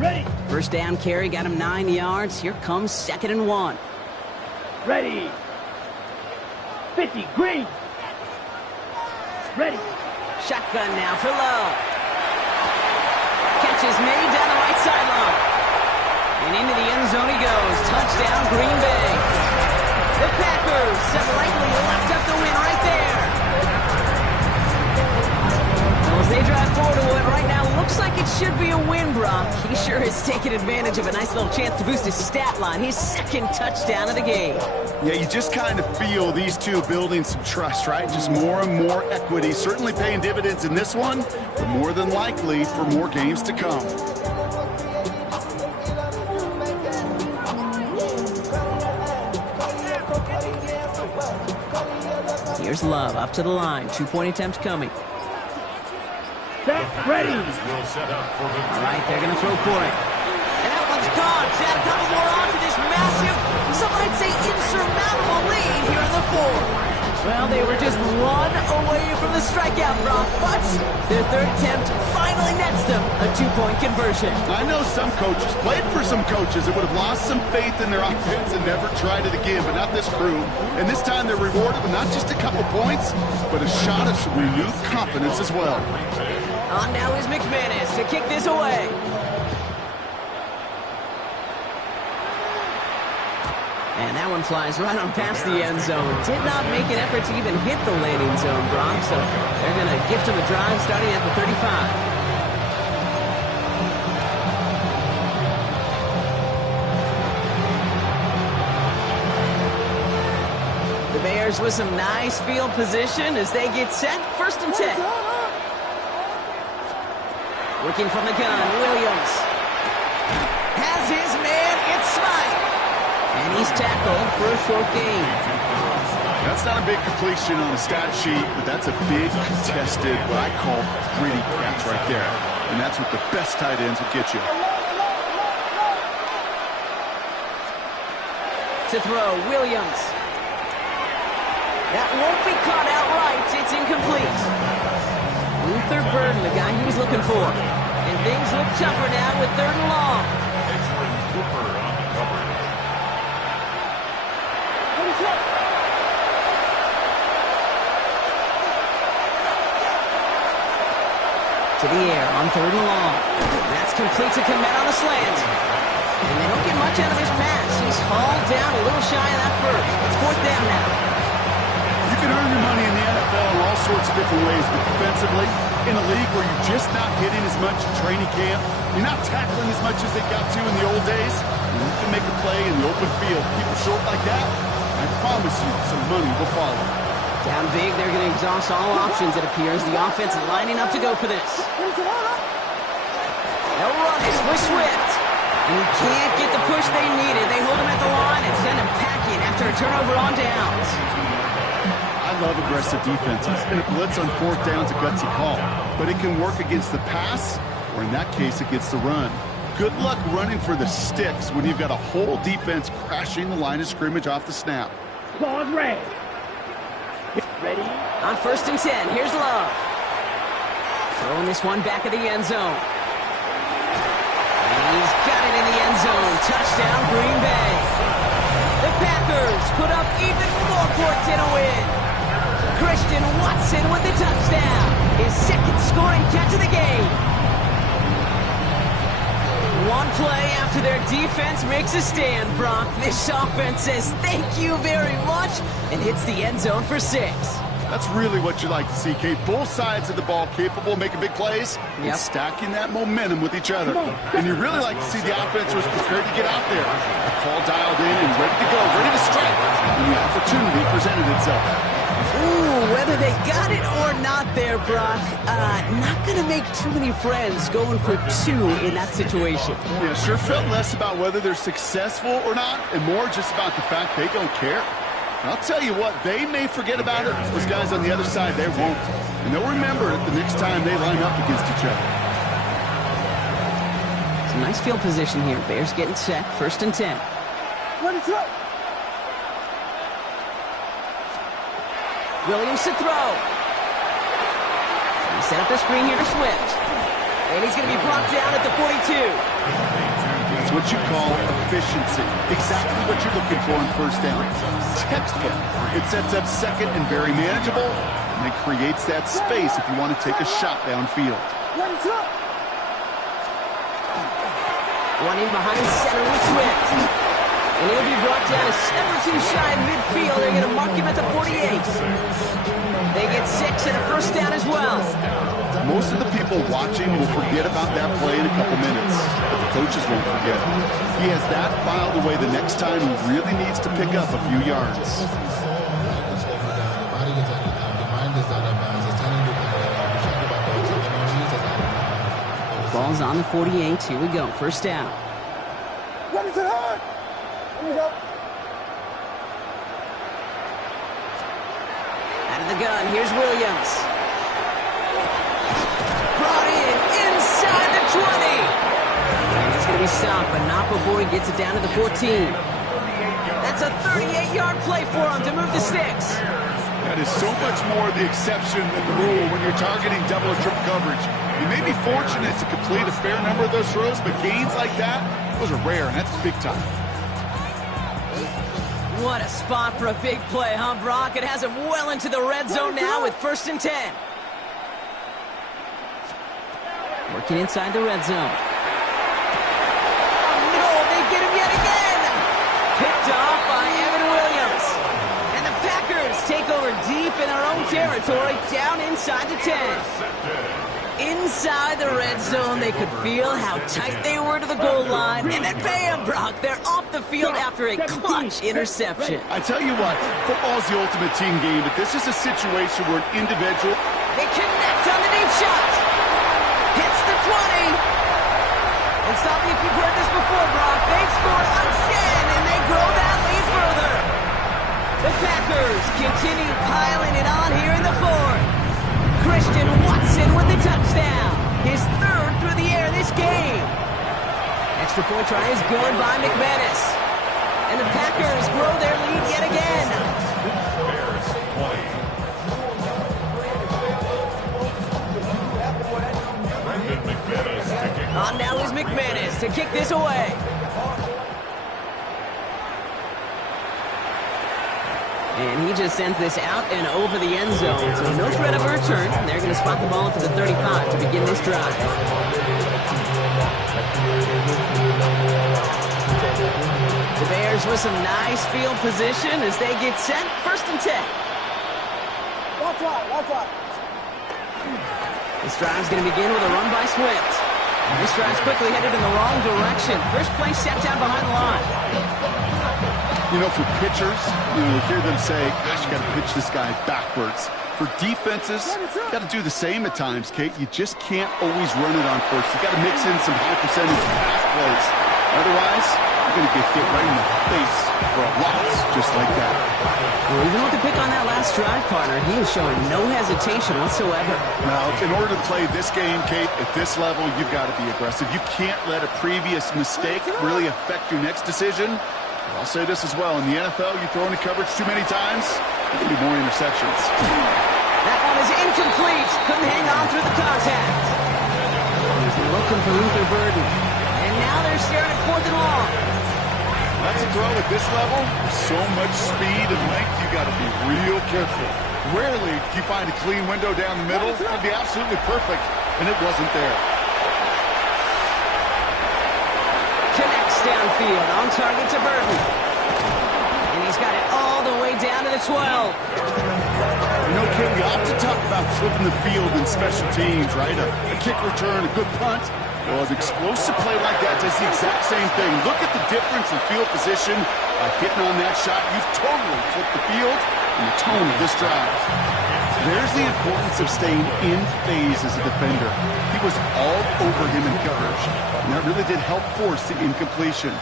Ready. First down carry got him 9 yards. Here comes 2nd and 1. Ready. 50, green. Ready. Shotgun now for Love. Catch is made down the right sideline. And into the end zone he goes. Touchdown, Green Bay. The Packers have likely left up the win right there. Well, as they drive forward to what right now looks like it should be a win, Brock. He sure has taken advantage of a nice little chance to boost his stat line. His 2nd touchdown of the game. Yeah, you just kind of feel these two building some trust, right? Just more and more equity. Certainly paying dividends in this one, but more than likely for more games to come. Here's Love up to the line. 2-point attempt coming. Set, ready. Will set up for the All right, they're going to throw for it. And that one's gone. To add a couple more on to this massive, some might say insurmountable lead here in the 4th. Well, they were just 1 away from the strikeout, Brock, but their 3rd attempt finally nets them a 2-point conversion. I know some coaches, played for some coaches that would have lost some faith in their offense and never tried it again, but not this crew. And this time they're rewarded with not just a couple points, but a shot of some renewed confidence as well. On now is McManus to kick this away. And that one flies right on past the end zone. Did not make an effort to even hit the landing zone, Brock, so they're going to gift him a drive starting at the 35. The Bears with some nice field position as they get set. 1st and 10. Working from the gun, Williams has his man, it's Smythe. And he's tackled for a short gain. That's not a big completion on the stat sheet, but that's a big contested, what I call pretty catch right there. And that's what the best tight ends will get you. To throw, Williams. That won't be caught outright. It's incomplete. Luther Burden, the guy he was looking for. And things look tougher now with 3rd and long. Cooper on the cover. To the air on 3rd and long. That's complete to Kmet on the slant. And they don't get much out of his pass. He's hauled down a little shy of that first. It's 4th down now. You can earn your money in the NFL in all sorts of different ways, but defensively, in a league where you're just not hitting as much in training camp, you're not tackling as much as they got to in the old days, you can make a play in the open field. Keep it short like that, I promise you some money will follow. Down big, they're going to exhaust all options, it appears. The offense lining up to go for this. They'll run it with Swift. And he can't get the push they needed. They hold him at the line and send him packing after a turnover on downs. I love aggressive defenses, and a blitz on 4th down's a gutsy call. But it can work against the pass or in that case, against the run. Good luck running for the sticks when you've got a whole defense crashing the line of scrimmage off the snap. Ball's ready. Ready? On 1st and 10, here's Love. Throwing this one back of the end zone. And he's got it in the end zone. Touchdown, Green Bay. The Packers put up even more points in a win. Christian Watson with the touchdown. His second scoring catch of the game. One play after their defense makes a stand, Brock. This offense says thank you very much and hits the end zone for 6. That's really what you like to see, Kate. Both sides of the ball capable of making big plays and Yep. stacking that momentum with each other. And you really like to see the offense was prepared to get out there. The call dialed in and ready to go, ready to strike when the opportunity presented itself. Ooh, whether they got it or not there, Brock, not going to make too many friends going for 2 in that situation. Yeah, sure felt less about whether they're successful or not and more just about the fact they don't care. And I'll tell you what, they may forget about it. Those guys on the other side, they won't. And they'll remember it the next time they line up against each other. It's a nice field position here. Bears getting set. 1st and 10. Ready, throw. Williams to throw. He set up the screen here to Swift. And he's going to be brought down at the 42. That's what you call efficiency. Exactly what you're looking for in 1st down. Textbook. It sets up 2nd and very manageable, and it creates that space if you want to take a shot downfield. Ready, throw. One in behind center with Swift. And he'll be brought down a step or 2 shy in midfield. They're going to mark him at the 48. They get 6 and a 1st down as well. Most of the people watching will forget about that play in a couple minutes, but the coaches won't forget. He has that filed away the next time he really needs to pick up a few yards. Ball's on the 48. Here we go. 1st down. Ready, set, hard. Here we go. Out of the gun. Here's Williams. Brought in inside the 20. And he's going to be stopped, but not before he gets it down to the 14. That's a 38-yard play for him to move the sticks. That is so much more the exception than the rule when you're targeting double or triple coverage. You may be fortunate to complete a fair number of those throws, but gains like that, those are rare, and that's big time. What a spot for a big play, huh, Brock? It has him well into the red zone now with 1st and 10. Working inside the red zone. Oh, no, they get him yet again. Picked off by Evan Williams. And the Packers take over deep in their own territory, down inside the 10. Inside the red zone, they could feel how tight they were to the goal line. And then bam, Brock, they're off the field after a clutch interception. I tell you what, football's the ultimate team game, but this is a situation where an individual... They connect on the deep shot. Hits the 20. And stop me if you've heard this before, Brock. They've scored again, and they grow that lead further. The Packers continue piling it on here in the 4th. Christian Watson with the touchdown. His 3rd through the air this game. Extra point try is good by McManus. And the Packers grow their lead yet again. On now is McManus to kick this away. And he just sends this out and over the end zone. So no threat of a return. They're going to spot the ball at the 35 to begin this drive. The Bears with some nice field position as they get set. 1st and 10. Watch out. This drive's going to begin with a run by Swift. And this drive's quickly headed in the wrong direction. First play set down behind the line. You know, for pitchers, you hear them say, gosh, you got to pitch this guy backwards. For defenses, you got to do the same at times, Kate. You just can't always run it on first. You got to mix in some high percentage pass plays. Otherwise, you're going to get hit right in the face for a loss just like that. Well, even with the pick on that last drive, partner, he is showing no hesitation whatsoever. Now, in order to play this game, Kate, at this level, you've got to be aggressive. You can't let a previous mistake really affect your next decision. I'll say this as well. In the NFL, you throw into coverage too many times, there can be more interceptions. That one is incomplete. Couldn't hang on through the contact. He's looking for Luther Burden. And now they're staring at 4th and long. That's a throw at this level. So much speed and length, you got to be real careful. Rarely do you find a clean window down the middle. It'd be absolutely perfect, and it wasn't there. Connects downfield, on target to Burden. And he's got it all the way down to the 12. You know, Kim, we often talk about flipping the field in special teams, right? A kick return, a good punt. Well, an explosive play like that does the exact same thing. Look at the difference in field position. By hitting on that shot, you've totally flipped the field and the tone of this drive. There's the importance of staying in phase as a defender. He was all over him in coverage, and that really did help force the incompletion.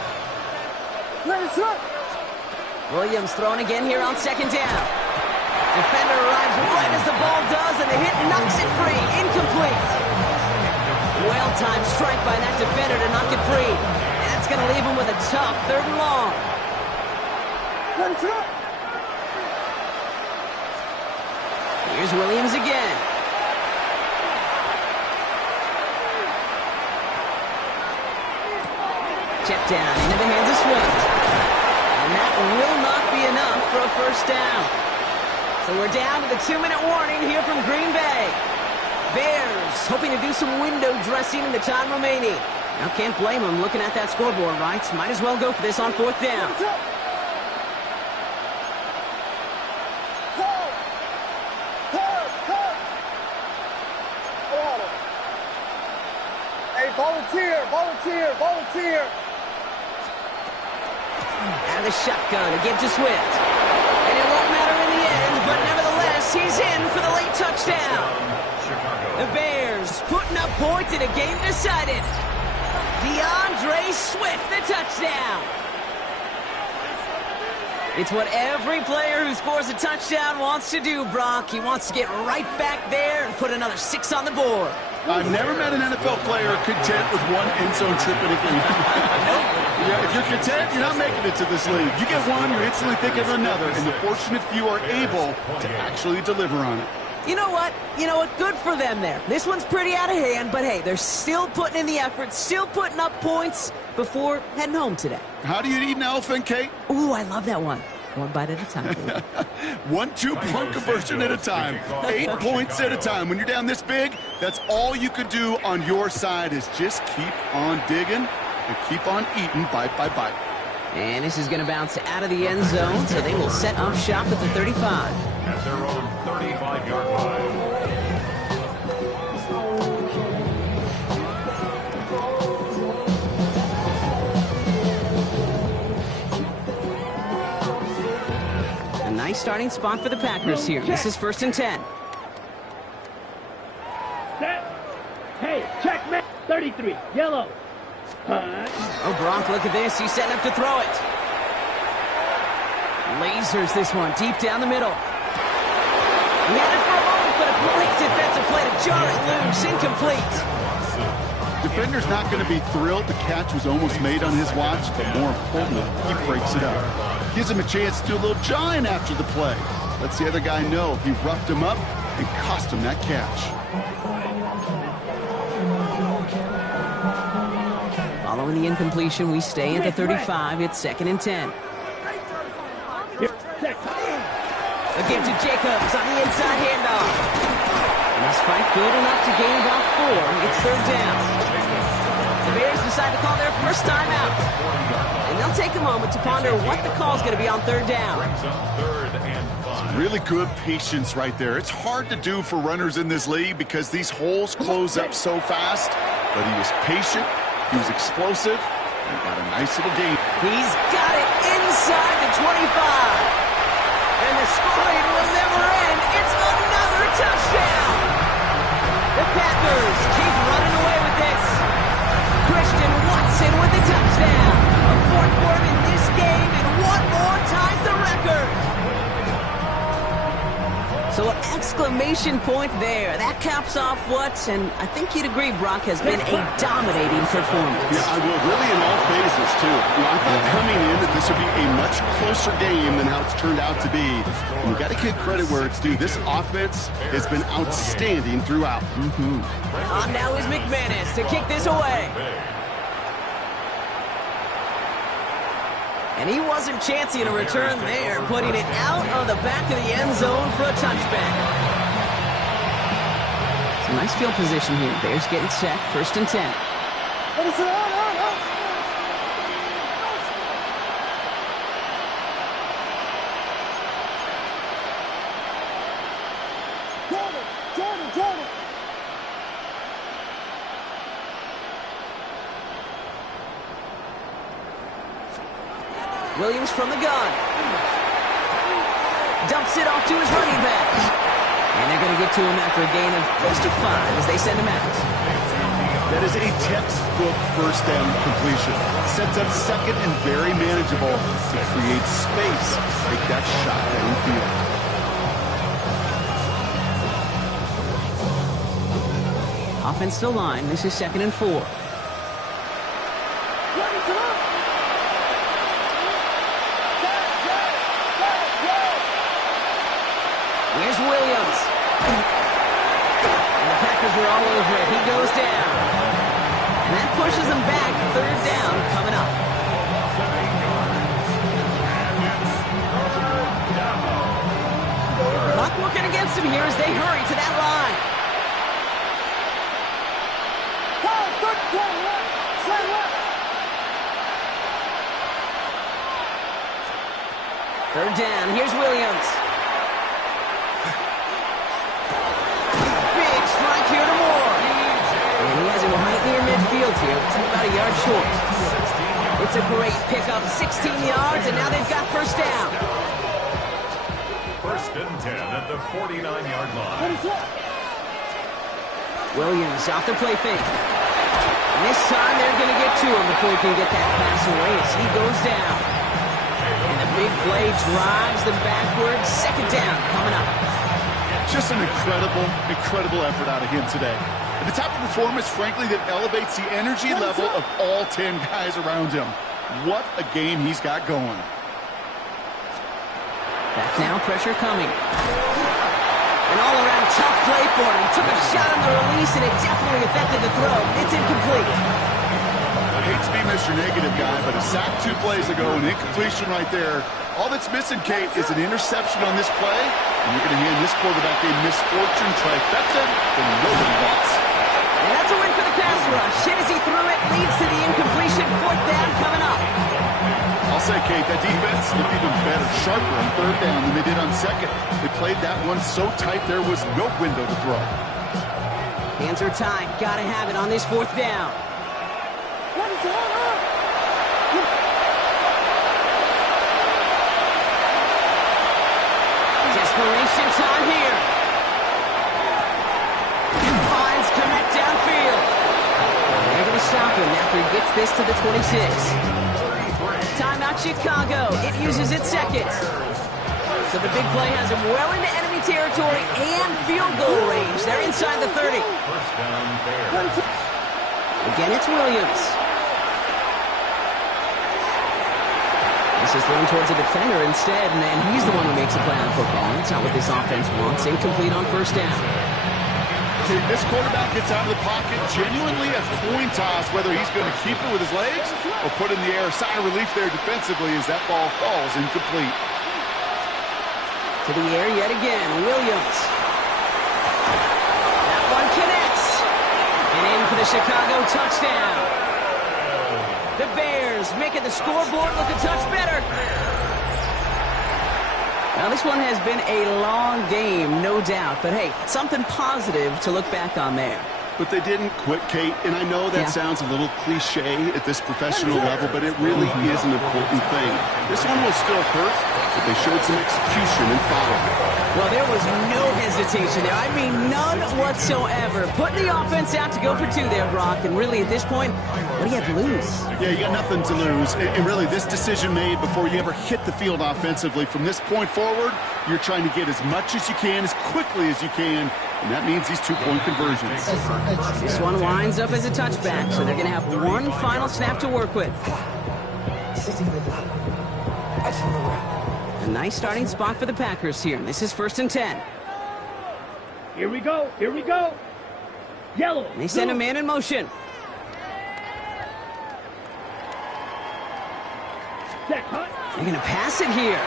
Williams throwing again here on 2nd down. Defender arrives right as the ball does, and the hit knocks it free. Incomplete. Well-timed strike by that defender to knock it free. And that's going to leave him with a tough 3rd and long. Here's Williams again. Check down into the hands of Swift. And that will not be enough for a 1st down. So we're down to the 2-minute warning here from Green Bay. Bears hoping to do some window dressing in the time remaining. Now can't blame them looking at that scoreboard, right? Might as well go for this on 4th down. Hey, volunteer. Out of the shotgun to give to Swift. And it won't matter in the end, but nevertheless, he's in for the late touchdown. The Bears putting up points in a game decided. DeAndre Swift, the touchdown. It's what every player who scores a touchdown wants to do, Brock. He wants to get right back there and put another 6 on the board. I've never met an NFL player content with one end zone trip in a game. Yeah, if you're content, you're not making it to this league. You get one, you're instantly thinking of another, and the fortunate few are able to actually deliver on it. You know what? Good for them there. This one's pretty out of hand, but hey, they're still putting in the effort, still putting up points before heading home today. How do you eat an elephant, Kate? Ooh, I love that one. One bite at a time. 1-2 conversion at a time. 8 points at a time. When you're down this big, that's all you could do on your side is just keep on digging and keep on eating bite by bite. And this is going to bounce out of the end zone, so they will set up shop at the 35. At their own 35-yard line. A nice starting spot for the Packers here. This is 1st and 10. Set. Hey, check, man. 33. Yellow. Oh, Gronk, look at this. He's setting up to throw it. Lasers this one deep down the middle. He had it for a moment, but a great defensive play to jar it loose. Incomplete. Defender's not going to be thrilled. The catch was almost made on his watch, but more importantly, he breaks it up. Gives him a chance to do a little jawing after the play. Lets the other guy know he roughed him up and cost him that catch. Following the incompletion, we stay at the 35. It's 2nd and 10. A give to Jacobs on the inside handoff. And this fight good enough to gain about 4. It's 3rd down. The Bears decide to call their first timeout. And they'll take a moment to ponder what the call is going to be on 3rd down. Really good patience right there. It's hard to do for runners in this league because these holes close up so fast. But he was patient. He was explosive. And got a nice little gain. He's got it inside the 25. And the scoring will never end. It's another touchdown. The Packers keep running away with this. Christian Watson with the touchdown. down. A fourth for him in this game, and one more ties the record. So an exclamation point there. That caps off what, and I think you'd agree, Brock, has been a dominating performance. Yeah, I will. Really in all phases, too. You know, I thought coming in that this would be a much closer game than how it's turned out to be. And you got to give credit where it's due. This offense has been outstanding throughout. On now is McManus to kick this away. And he wasn't chancing a return there, putting it out of the back of the end zone for a touchback. It's a nice field position here. Bears getting set, 1st and 10. Jordan. Williams from the gun. Dumps it off to his running back. And they're going to get to him after a gain of close to 5 as they send him out. That is a textbook first down completion. Sets up second and very manageable to create space. Take that shot downfield. Offensive line, this is 2nd and 4. Here's Williams. And the Packers are all over it. He goes down. And that pushes them back. 3rd down coming up. Clock working against him here as they hurry to that line. Third down. Here's Williams. Big strike here to Moore. And he has it right near midfield here. It's about a yard short. It's a great pickup. 16 yards, and now they've got 1st down. 1st and 10 at the 49-yard line. Williams off the play fake. And this time they're going to get to him before he can get that pass away as he goes down. And the big play drives them backwards. 2nd down coming up. Just an incredible effort out of him today. And the type of performance, frankly, that elevates the energy level of all 10 guys around him. What a game he's got going. Back now, pressure coming. An all-around tough play for him. He took a shot on the release, and it definitely affected the throw. It's incomplete. I hate to be Mr. Negative guy, but a sack 2 plays ago, an incompletion right there. All that's missing, Kate, is an interception on this play, and you're going to hand this quarterback a misfortune trifecta that nobody wants. And that's a win for the pass rush. Hit as he threw it, leads to the incompletion. 4th down coming up. I'll say, Kate, that defense looked even better, sharper on 3rd down than they did on 2nd. They played that one so tight there was no window to throw. Hands are tied. Got to have it on this 4th down. Desperation time here. Finds Connect downfield. They're going to stop him after he gets this to the 26. Timeout Chicago. It uses its 2nd. So the big play has him well into enemy territory and field goal range. They're inside the 30. 1st down Bears. Again, it's Williams. This is thrown towards a defender instead, and he's the one who makes a play on football. That's not what this offense wants. Incomplete on 1st down. This quarterback gets out of the pocket, genuinely a coin toss whether he's going to keep it with his legs or put in the air. Sigh of relief there defensively as that ball falls incomplete. To the air yet again, Williams. That one connects. And in for the Chicago touchdown. The Bears making the scoreboard look a touch better. Now, this one has been a long game, no doubt. But, hey, something positive to look back on there. But they didn't quit, Kate. And I know that sounds a little cliche at this professional level, but it really is an important thing. This one will still hurt, but they showed some execution and follow. Well, there was no hesitation there. I mean, none whatsoever. Putting the offense out to go for two there, Brock. And really, at this point, what do you have to lose? Yeah, you got nothing to lose. And really, this decision made before you ever hit the field offensively. From this point forward, you're trying to get as much as you can, as quickly as you can. And that means these two-point conversions. This one winds up as a touchback, so they're going to have one final snap to work with. A nice starting spot for the Packers here. This is 1st and 10. Here we go. Here we go. Yellow. They send a man in motion. Set, cut. They're going to pass it here.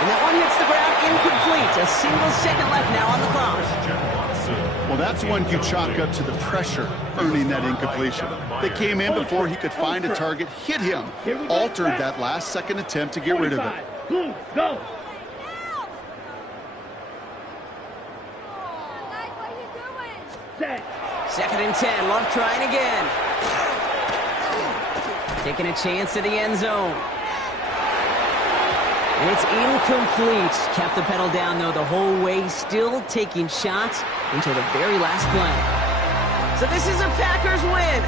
And that one hits the ground incomplete. A single second left now on the clock. Well, that's one you chalk up to the pressure earning that incompletion. They came in before he could find a target, hit him, altered that last second attempt to get rid of it. Blue, go. Set. 2nd and 10. Love trying again. Taking a chance to the end zone. And it's incomplete. Kept the pedal down, though, the whole way. Still taking shots until the very last play. So this is a Packers win.